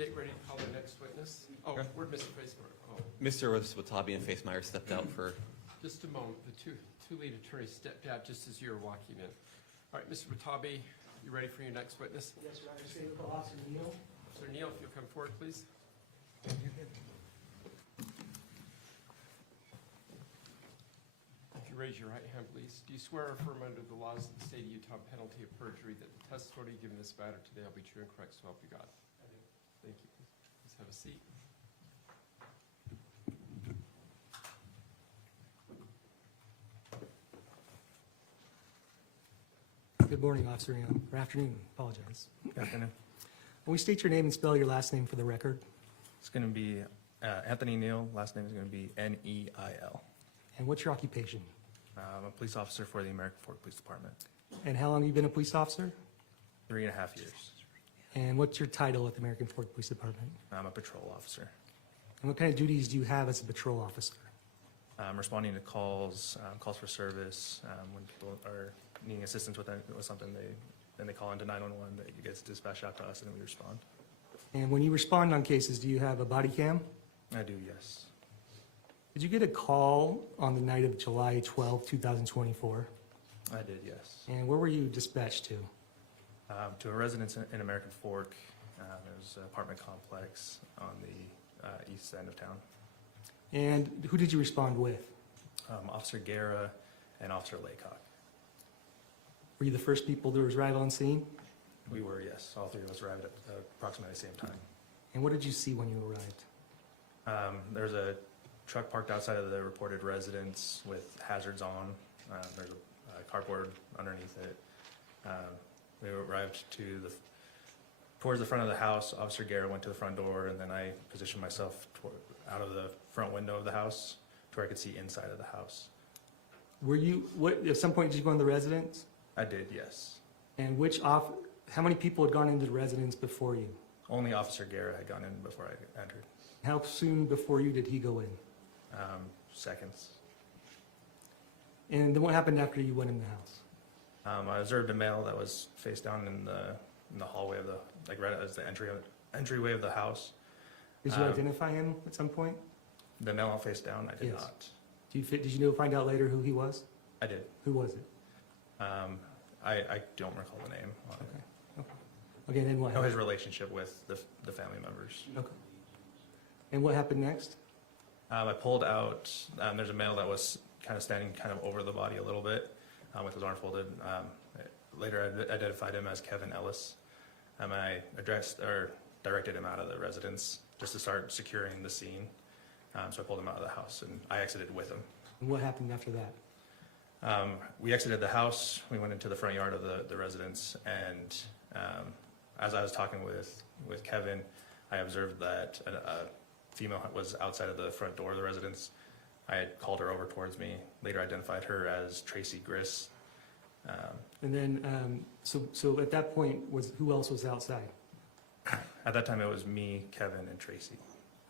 State ready to call our next witness? Oh, Okay. where'd Mr. Facemeyer? Oh, Mr. Watabi and Facemeyer stepped out for. just a moment. The two lead attorneys stepped out just as you were walking in. All right, Mr. Watabi, you ready for your next witness? Yes, Your Honor. State with Officer Neal. Sir Neal, if you'll come forward, please. If you raise your right hand, please. Do you swear or affirm under the laws of the state of Utah, penalty of perjury, that the testimony given this matter today will be true and correct, so help you God? I do. Thank you. Please have a seat. Good morning, Officer Neal. Or afternoon, apologize. Good afternoon. Can we state your name and spell your last name for the record? It's going to be Anthony Neal. Last name is going to be Neil. And what's your occupation? I'm a police officer for the American Fork Police Department. And how long have you been a police officer? 3.5 years. And what's your title at the American Fork Police Department? I'm a patrol officer. And what kind of duties do you have as a patrol officer? I'm responding to calls, calls for service. When people are needing assistance with something, then they call into 911. It gets dispatched out to us, and then we respond. And when you respond on cases, do you have a body cam? I do, yes. Did you get a call on the night of July 12, 2024? I did, yes. And where were you dispatched to? To a residence in American Fork. It was an apartment complex on the east end of town. And who did you respond with? Officer Guerra and Officer Laycock. Were you the first people to arrive on scene? We were, yes. All three of us arrived at approximately the same time. And what did you see when you arrived? There's a truck parked outside of the reported residence with hazards on. There's a cardboard underneath it. We arrived towards the front of the house. Officer Guerra went to the front door, and then I positioned myself out of the front window of the house to where I could see inside of the house. At some point did you go in the residence? I did, yes. And how many people had gone into the residence before you? Only Officer Guerra had gone in before I entered. How soon before you did he go in? Seconds. And then what happened after you went in the house? I observed a male that was face down in the hallway of right as the entryway of the house. Did you identify him at some point? The male face down, I did Yes. not. Did you find out later who he was? I did. Who was it? I don't recall the name. Okay, then what I know his happened? relationship with the family members. Okay. And what happened next? I pulled out, there's a male that was kind of standing kind of over the body a little bit with his arm folded. Later I identified him as Kevin Ellis. I directed him out of the residence just to start securing the scene. So I pulled him out of the house and I exited with him. And what happened after that? We exited the house, we went into the front yard of the residence, and as I was talking with Kevin, I observed that a female was outside of the front door of the residence. I had called her over towards me, later identified her as Tracey Grist. And then, so at that point, who else was outside? At that time, it was me, Kevin, and Tracey.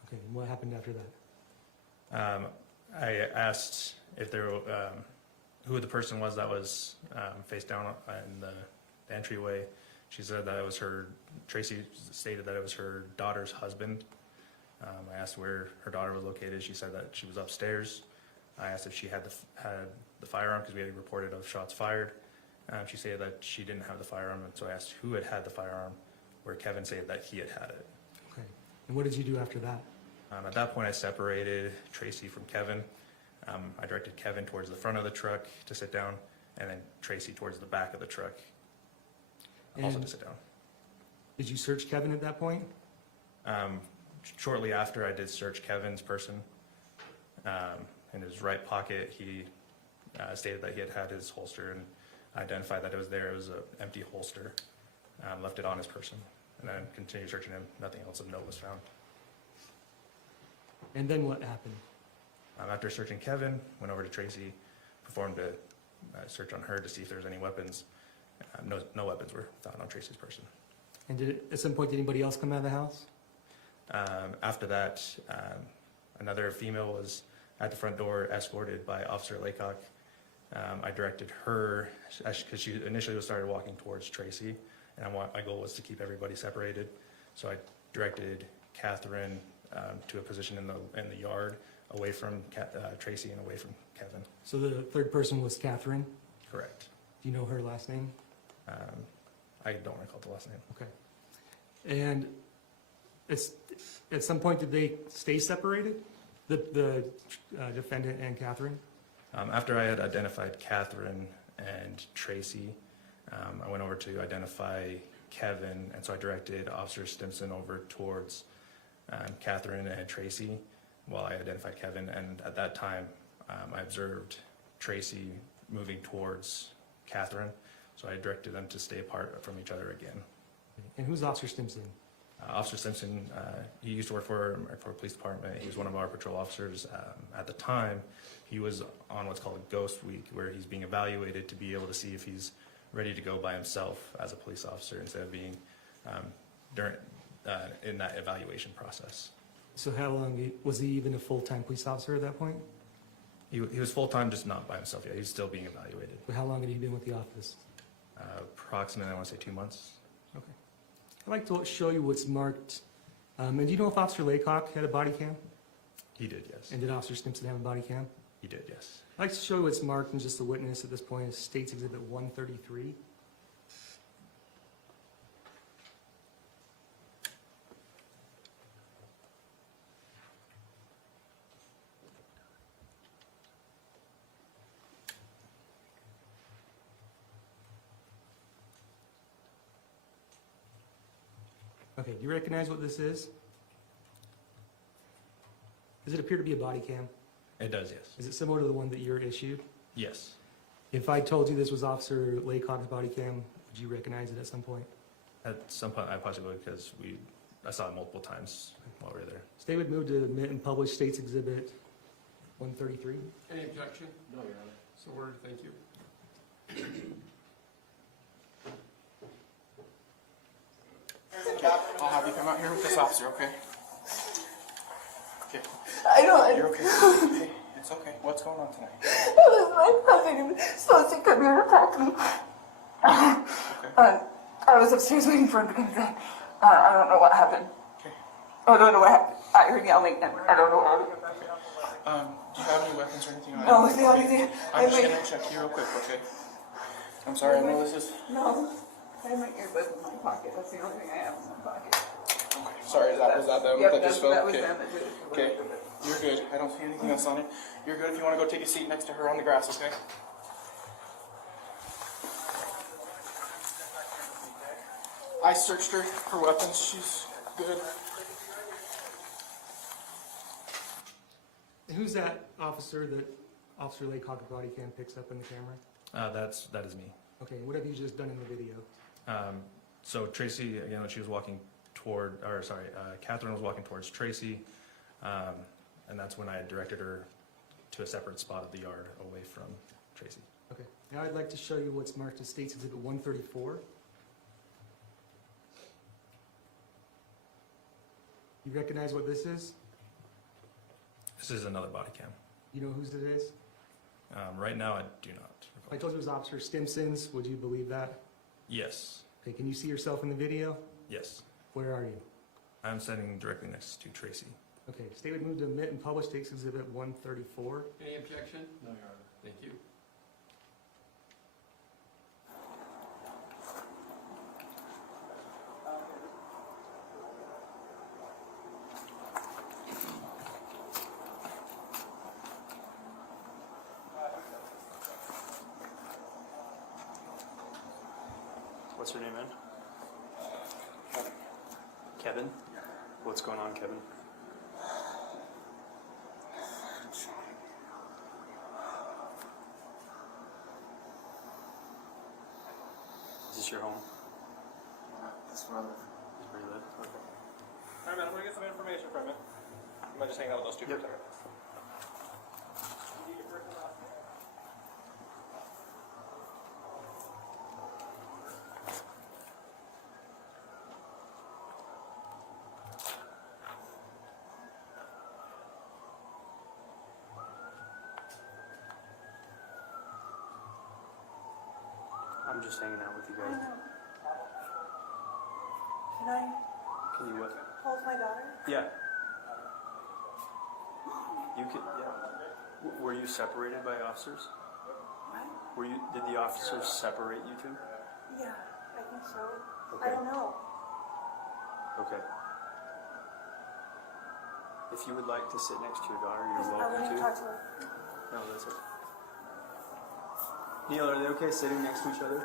Okay, and what happened after that? I asked if who the person was that was face down in the entryway. She said that it was Tracey stated that it was her daughter's husband. I asked where her daughter was located. She said that she was upstairs. I asked if she had the firearm because we had reported of shots fired. She said that she didn't have the firearm, and so I asked who had the firearm, where Kevin said that he had it. Okay, and what did you do after that? At that point, I separated Tracey from Kevin. I directed Kevin towards the front of the truck to sit down, and then Tracey towards the back of the truck also to sit down. Did you search Kevin at that point? Shortly after, I did search Kevin's person. In his right pocket, he stated that he had his holster, and I identified that it was there. It was an empty holster. Left it on his person, and then continued searching him. Nothing else of note was found. And then what happened? After searching Kevin, went over to Tracey, performed a search on her to see if there was any weapons. No weapons were found on Tracey's person. And at some point, did anybody else come out of the house? After that, another female was at the front door, escorted by Officer Laycock. I directed her, because she initially started walking towards Tracey, and my goal was to keep everybody separated. So I directed Catherine to a position in the yard, away from Tracey and away from Kevin. So the third person was Catherine. Correct. Do you know her last name? I don't recall the last name. Okay. And at some point, did they stay separated? The defendant and Catherine? After I had identified Catherine and Tracey, I went over to identify Kevin, and so I directed Officer Stimson over towards Catherine and Tracey while I identified Kevin, and at that time, I observed Tracey moving towards Catherine, so I directed them to stay apart from each other again. And who's Officer Stimson? Officer Simpson, he used to work for a police department. He was one of our patrol officers. At the time, he was on what's called a ghost week, where he's being evaluated to be able to see if he's ready to go by himself as a police officer instead of being in that evaluation process. So how long, was he even a full-time police officer at that point? He was full-time, just not by himself yet. He's still being evaluated. But how long had he been with the office? Approximately, I want to say 2 months. Okay. I'd like to show you what's marked. And do you know if Officer Laycock had a body cam? He did, yes. And did Officer Stimson have a body cam? He did, yes. I'd like to show you what's marked and just the witness at this point is State's Exhibit 133. Okay, do you recognize what this is? Does it appear to be a body cam? It does, yes. Is it similar to the one that you're issued? Yes. If I told you this was Officer Laycock's body cam, would you recognize it at some point? At some point, I possibly would, because I saw it multiple times while we were there. State would move to admit and publish State's Exhibit 133. Any objection? No, Your Honor. So ordered, thank you. I'll have you come out here with this officer, okay? Okay. You're okay. Okay. It's okay. What's going on tonight? It was my cousin. He was supposed to come here to attack me. I was upstairs waiting for him to come in. I don't know what happened. Okay. I don't know what happened. I heard yelling and I don't know what happened. Do you have any weapons or anything on you? No, it's the only thing. I'm just gonna check you real quick, okay? I'm sorry, I know this is... No. I have my earbuds in my pocket. That's the only thing I have in my pocket. Okay. Sorry, was that them Yep, that just fell? that was Okay. them that did it. Okay. You're good. I don't see anything else on it. You're good if you want to go take a seat next to her on the grass, okay? I searched her for weapons. She's good. And who's that officer that Officer Laycock's body cam picks up in the camera? That is me. Okay, what have you just done in the video? So Tracey, again, when she was walking Catherine was walking towards Tracey, and that's when I had directed her to a separate spot of the yard away from Tracey. Okay, now I'd like to show you what's marked as State's Exhibit 134. You recognize what this is? This is another body cam. You know whose it is? Right now, I do not. If I told you it was Officer Stimson's, would you believe that? Yes. Okay, can you see yourself in the video? Yes. Where are you? I'm standing directly next to Tracey. Okay, State would move to admit and publish State's Exhibit 134. Any objection? No, Your Honor. Thank you. What's your name, man? Kevin? What's going on, Kevin? Is this your home? That's where I live. Is where you live? Okay. Alright, man, I'm gonna get some information from you. You might just hang out with those two for a second. I'm just hanging out with you guys. Can I? Can you what? Hold my daughter? Yeah. You could, yeah. Were you separated by officers? What? Did the officers separate you two? Yeah, I think so. Okay. I don't know. Okay. If you would like to sit next to your daughter, I you're welcome want to to. talk to her. No, that's okay. Neil, are they okay sitting next to each other?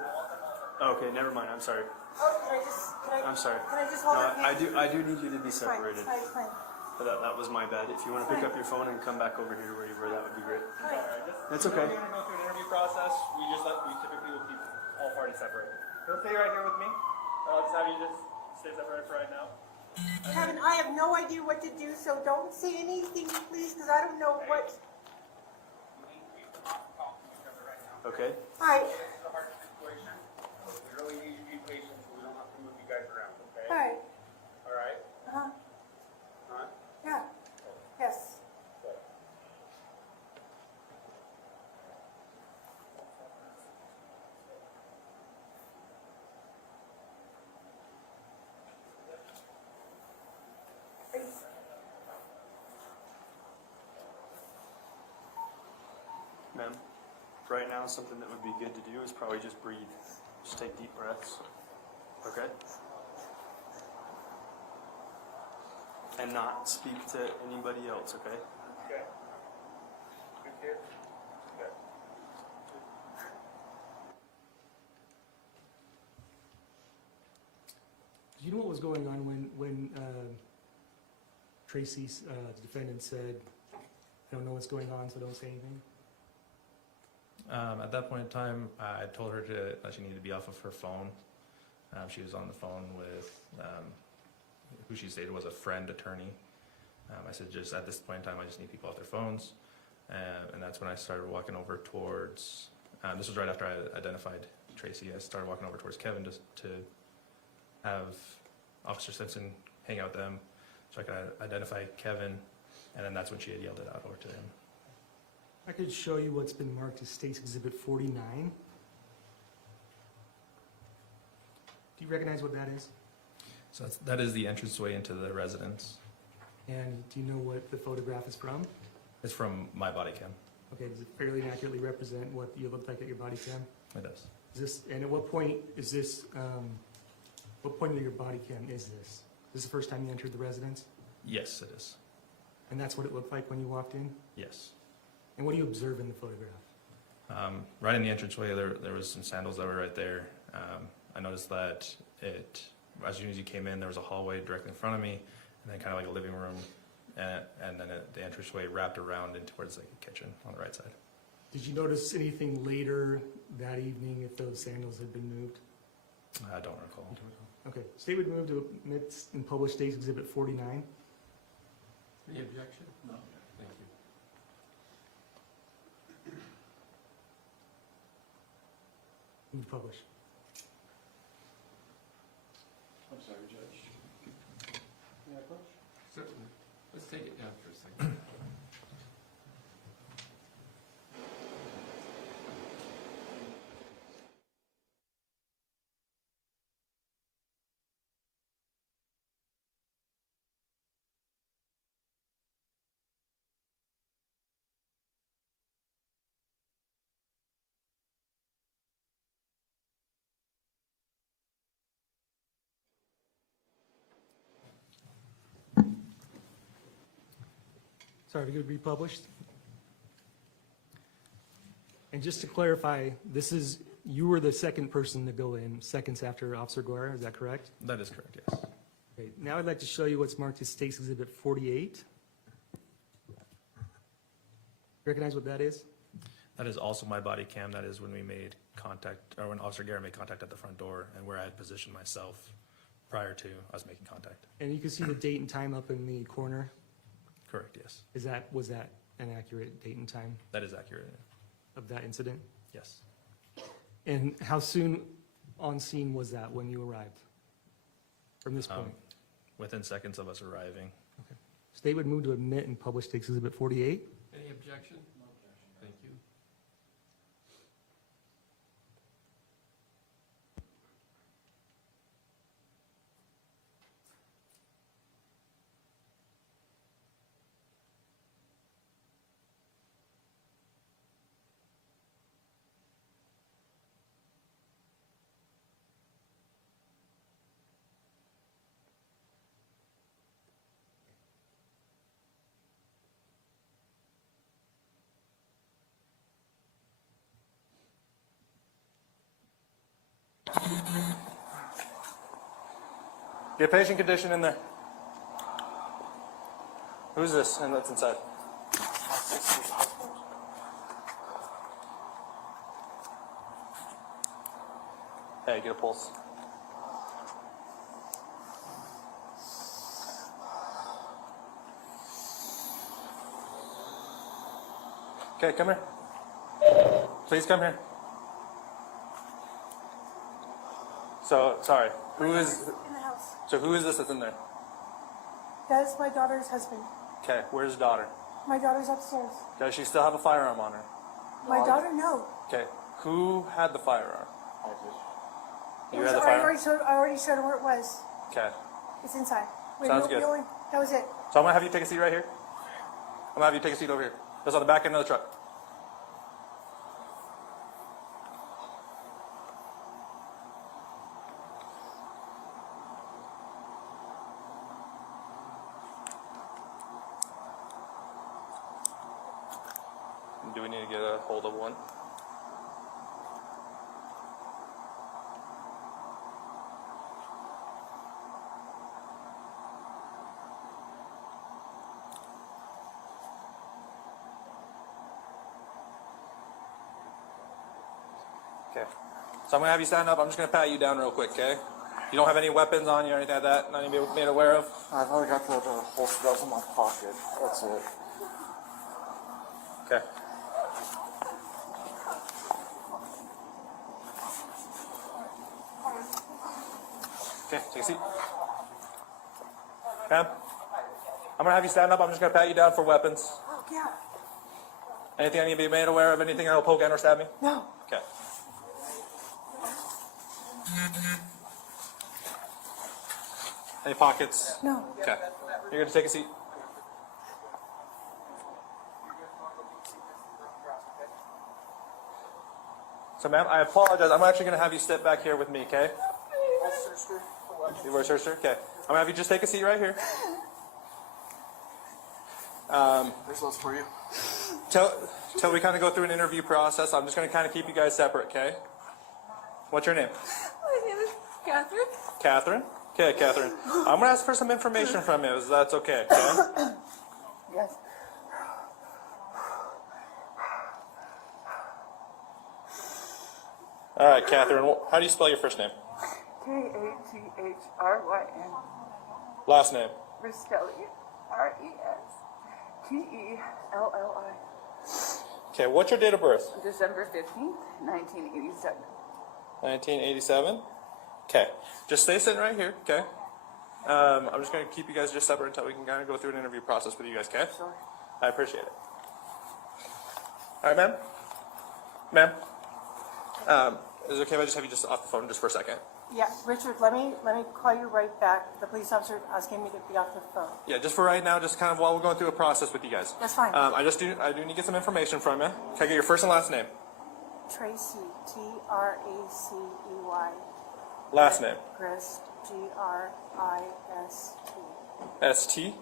Oh, okay, never mind. I'm sorry. Oh, I'm sorry. Can I just hold No, her hand? I do need you to be It's fine, separated. it's fine. But that was my bad. If you want to pick up your phone and come back over here where you were, that would be great. Fine. That's okay. We're gonna go through an interview process. We typically will keep all parties separated. You'll stay right here with me. I'll just have you just stay separated for right now. Kevin, I have no idea what to do, so don't say anything, please, because I don't know what. Okay. Hi. This is a hard situation. We really need you to be patient so we don't have to move you guys around, okay? Hi. All right? Uh-huh. Huh? Yeah. Yes. Ma'am, right now something that would be good to do is probably just breathe. Just take deep breaths. Okay? And not speak to anybody else, okay? Okay. Good kid? Good. Do you know what was going on when Tracey's the defendant said, I don't know what's going on, so don't say anything? At that point in time, I told her that she needed to be off of her phone. She was on the phone with who she stated was a friend attorney. I said, just at this point in time, I just need people off their phones. And that's when I started walking over towards, this was right after I identified Tracey. I started walking over towards Kevin just to have Officer Simpson hang out with them so I could identify Kevin. And then that's when she had yelled it out over to him. I could show you what's been marked as State's Exhibit 49. Do you recognize what that is? So that is the entranceway into the residence. And do you know what the photograph is from? It's from my body cam. Okay, does it fairly accurately represent what you look like at your body cam? It does. Is this, and at what point is this, what point of your body cam is this? Is this the first time you entered the residence? Yes, it is. And that's what it looked like when you walked in? Yes. And what do you observe in the photograph? Right in the entranceway, there was some sandals that were right there. I noticed that as soon as you came in, there was a hallway directly in front of me, and then kind of like a living room, and then the entranceway wrapped around in towards like a kitchen on the right side. Did you notice anything later that evening if those sandals had been moved? I don't recall. Okay, State would move to admit and publish State's Exhibit 49. Any objection? No. Thank you. Move to publish. I'm sorry, Judge. May I approach? Certainly. Let's take it down for a second. Sorry, we could be published. And just to clarify, you were the second person to go in, seconds after Officer Guerra, is that correct? That is correct, yes. Okay, now I'd like to show you what's marked as State's Exhibit 48. Recognize what that is? That is also my body cam. That is when we made contact, or when Officer Guerra made contact at the front door, and where I had positioned myself prior to us making contact. And you can see the date and time up in the corner. Correct, yes. Was that an accurate date and time That is accurate, of that incident? yes. And how soon on scene was that when you arrived? From this point? Within seconds of us arriving. State would move to admit and publish State's Exhibit 48. Any objection? No objection. Thank you. Get patient condition in there. Who's this? And that's inside. Hey, get a pulse. Okay, come here. Please come here. So, sorry. Who is? In the house. So who is this that's in there? That is my daughter's husband. Okay, where's his daughter? My daughter's upstairs. Does she still have a firearm on her? My daughter, no. Okay, who had the firearm? You had the I firearm? already showed her where it was. Okay. It's inside. Wait, Sounds no, good. no, that was it. So I'm gonna have you take a seat right here. I'm gonna have you take a seat over here. That's on the back end of the truck. Do we need to get a hold of one? Okay. So I'm gonna have you stand up. I'm just gonna pat you down real quick, okay? You don't have any weapons on you or anything like that? Nothing to be made aware of? I've only got the holster that was in my pocket. That's it. Okay. Okay, take a seat. Ma'am, I'm gonna have you stand up. I'm just gonna pat you down for weapons. Oh, yeah. Anything I need to be made aware of? Anything that'll poke and or stab me? No. Okay. Any pockets? No. Okay. You're gonna take a seat. So, ma'am, I apologize. I'm actually gonna have you step back here with me, okay? You were a searcher? Okay. I'm gonna have you just take a seat right here. There's those for you. Till we kind of go through an interview process, I'm just gonna kind of keep you guys separate, okay? What's your name? My name is Catherine. Catherine? Okay, Catherine. I'm gonna ask for some information from you, if that's okay, okay? Yes. All right, Catherine. How do you spell your first name? Kathryn. Last name? Restelli. Restelli. Okay, what's your date of birth? December 15th, 1987. 1987. Okay, just stay sitting right here, okay? I'm just gonna keep you guys just separate until we can kind of go through an interview process with you guys, okay? Sure. I appreciate it. All right, ma'am? Ma'am? Is it okay if I just have you just off the phone just for a second? Yeah, Richard, let me call you right back. The police officer asking me to be off the phone. Yeah, just for right now, just kind of while we're going through a process with you guys. That's fine. I do need to get some information from you. Can I get your first and last name? Tracey, Tracey. Last name? Grist, Grist. ST?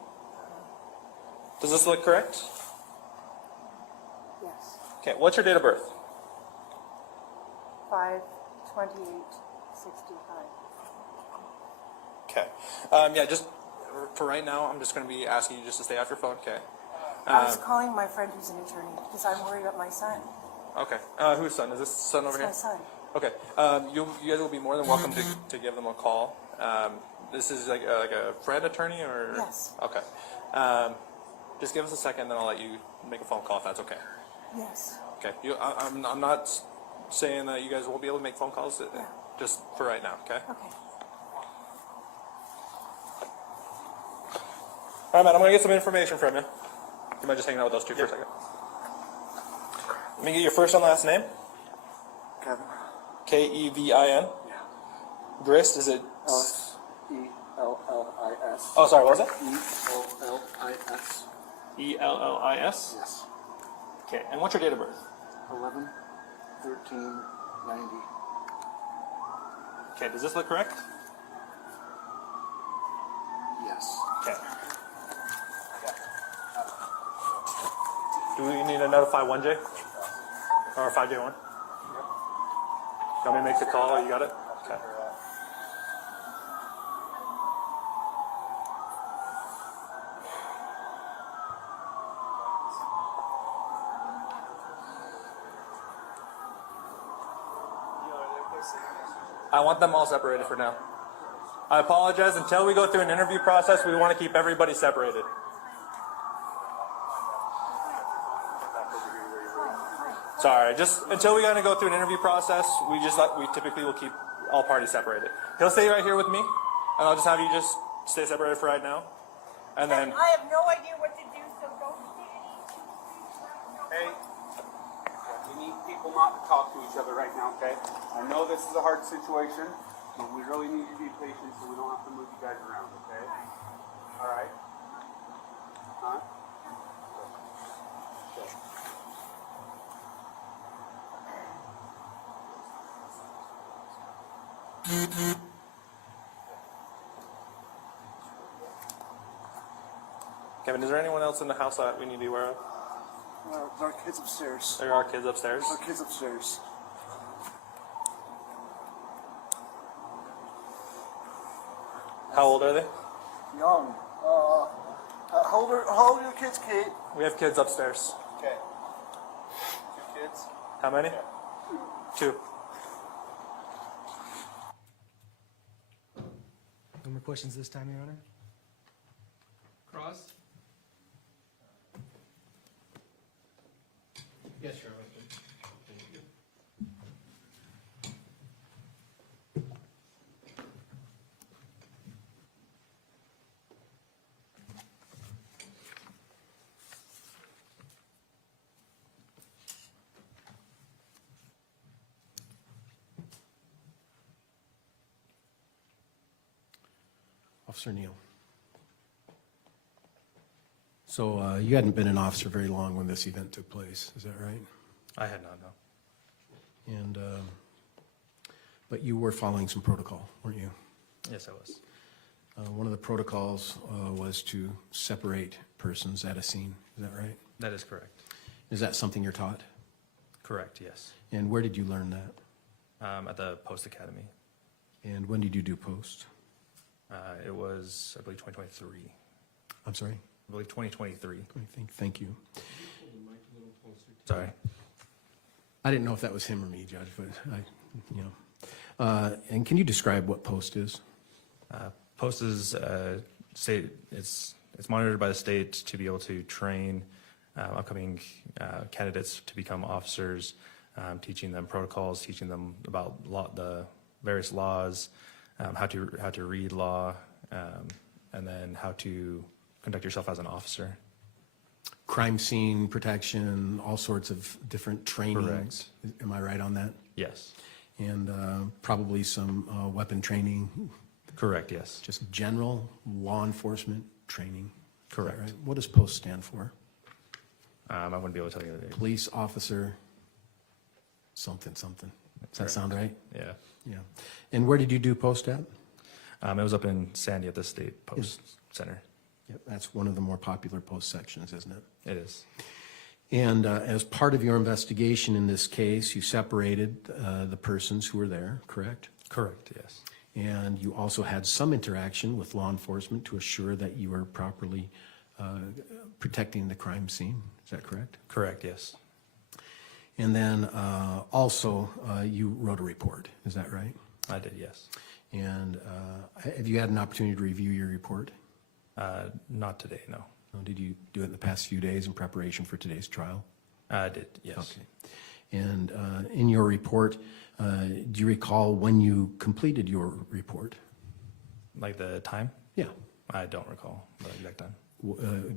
Does this look correct? Yes. Okay, what's your date of birth? 5/28/65. Okay. Yeah, just for right now, I'm just going to be asking you just to stay off your phone, okay? I was calling my friend who's an attorney because I'm worried about my son. Okay. Whose son? Is this son over It's my here? son. Okay. You guys will be more than welcome to give them a call. This is like a friend attorney or? Yes. Okay. Just give us a second, then I'll let you make a phone call if that's okay. Yes. Okay. I'm not saying that you guys won't be able to make phone calls. Yeah. Just for right now, okay? Okay. All right, man. I'm gonna get some information from you. You mind just hanging out with those two for a second? Let me get your first and last name. Kevin. Kevin. Yeah. Grist, is it? Ellis. Oh, sorry, what was it? Ellis. Ellis. Yes. Okay, and what's your date of birth? 11/13/90. Okay, does this look correct? Yes. Okay. Do we need to notify 1J? Or 5J1? You want me to make the call? You got it? Okay. I want them all separated for now. I apologize. Until we go through an interview process, we want to keep everybody separated. Sorry, just until we gotta go through an interview process, we typically will keep all parties separated. He'll stay right here with me, and I'll just have you just stay separated for right now, and then. I have no idea what to do, so don't say anything. Hey, we need people not to talk to each other right now, okay? I know this is a hard situation, but we really need to be patient so we don't have to move you guys around, okay? All right? Huh? Okay. Kevin, is there anyone else in the house that we need to be aware of? There are kids upstairs. There are kids upstairs. There are kids upstairs. How old are they? Young. How old are your kids, Kate? We have kids upstairs. Okay. 2 kids? How many? 2. No more questions this time, Your Honor? Cross? Yes, Your Honor. Thank you. Officer Neal. So you hadn't been an officer very long when this event took place, is that right? I had not, no. And but you were following some protocol, weren't you? Yes, I was. One of the protocols was to separate persons at a scene, is that right? That is correct. Is that something you're taught? Correct, yes. And where did you learn that? At the Post Academy. And when did you do post? It was, I believe, 2023. I'm sorry? I believe 2023. Thank you. Sorry. I didn't know if that was him or me, Judge, but and can you describe what post is? Post is state. It's monitored by the state to be able to train upcoming candidates to become officers, teaching them protocols, teaching them about the various laws, how to read law, and then how to conduct yourself as an officer. Crime scene protection, all sorts of different trainings. Correct. Am I right on that? Yes. And probably some weapon training. Correct, yes. Just general law enforcement training. Correct. Right? What does POST stand for? I wouldn't be able to tell you the name. Police officer something. Does that sound right? Yeah. Yeah. And where did you do POST at? It was up in Sandy at the State Post Center. Yep, that's one of the more popular post sections, isn't it? It is. And as part of your investigation in this case, you separated the persons who were there, correct? Correct, yes. And you also had some interaction with law enforcement to assure that you were properly protecting the crime scene. Is that correct? Correct, yes. And then also you wrote a report. Is that right? I did, yes. And have you had an opportunity to review your report? Not today, no. Did you do it in the past few days in preparation for today's trial? I did, yes. Okay. And in your report, do you recall when you completed your report? Like the time? Yeah. I don't recall the exact time.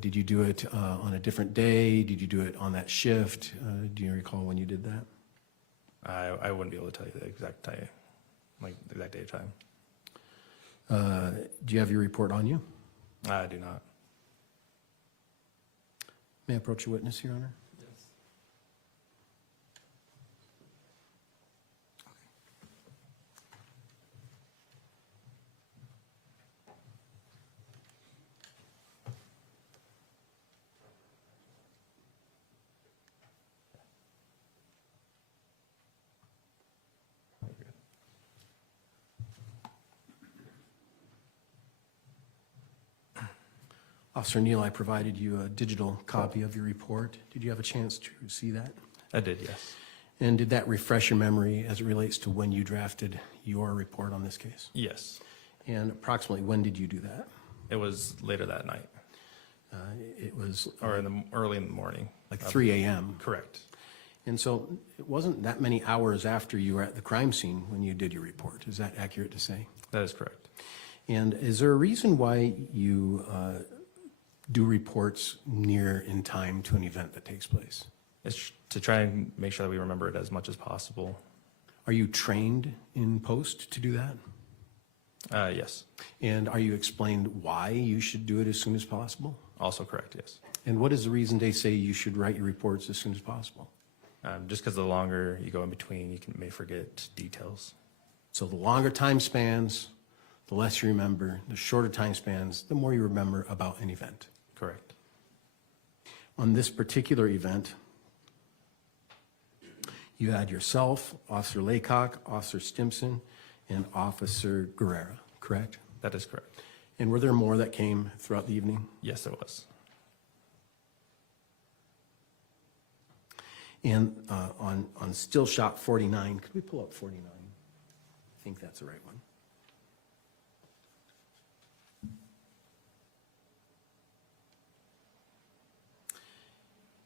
Did you do it on a different day? Did you do it on that shift? Do you recall when you did that? I wouldn't be able to tell you the exact time, like the exact day of time. Do you have your report on you? I do not. May I approach a witness, Your Honor? Yes. Officer Neal, I provided you a digital copy of your report. Did you have a chance to see that? I did, yes. And did that refresh your memory as it relates to when you drafted your report on this case? Yes, And approximately when did you do that? it was later that night, It was or early in the morning. like 3 a.m. Correct. And so it wasn't that many hours after you were at the crime scene when you did your report. Is that accurate to say? That is correct. And is there a reason why you do reports near in time to an event that takes place? It's to try and make sure that we remember it as much as possible. Are you trained in post to do that? Yes, And are you explained why you should do it as soon as possible? also correct, yes. And what is the reason they say you should write your reports as soon as possible? Just because the longer you go in between, you may forget details. So the longer time spans, the less you remember. The shorter time spans, the more you remember about an event. Correct. On this particular event, you had yourself, Officer Laycock, Officer Stimson, and Officer Guerrera, correct? That is correct. And were there more that came throughout the evening? Yes, there was. And on still shot 49, could we pull up 49? I think that's the right one.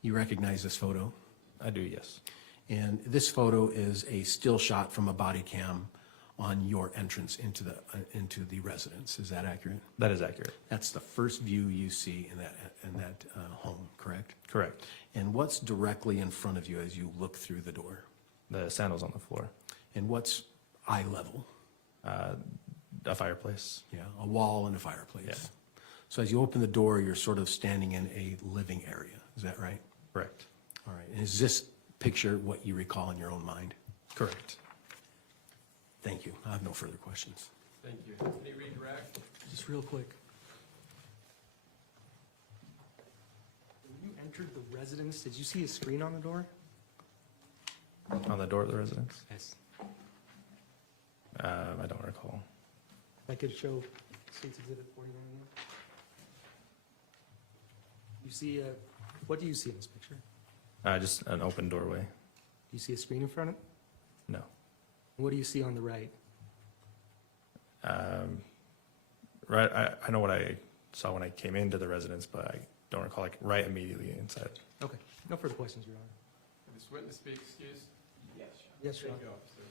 You recognize this photo? I do, yes. And this photo is a still shot from a body cam on your entrance into the residence. Is that accurate? That is accurate. That's the first view you see in that home, correct? Correct. And what's directly in front of you as you look through the door? The sandals on the floor. And what's eye level? A fireplace. Yeah, a wall and a fireplace. Yeah. So as you open the door, you're sort of standing in a living area. Is that right? Correct. All right. And is this picture what you recall in your own mind? Correct. Thank you. I have no further questions. Thank you. Any redirect? Just real quick. When you entered the residence, did you see a screen on the door? On the door of the residence? Yes. I don't recall. I could show State's Exhibit 41 again. You see, what do you see in this picture? Just an open doorway. Do you see a screen in front of it? No. What do you see on the right? Right. I know what I saw when I came into the residence, but I don't recall like right immediately inside. Okay, no further questions, Your Honor. Will this witness be excused? Yes, Your Thank Honor. you, officer.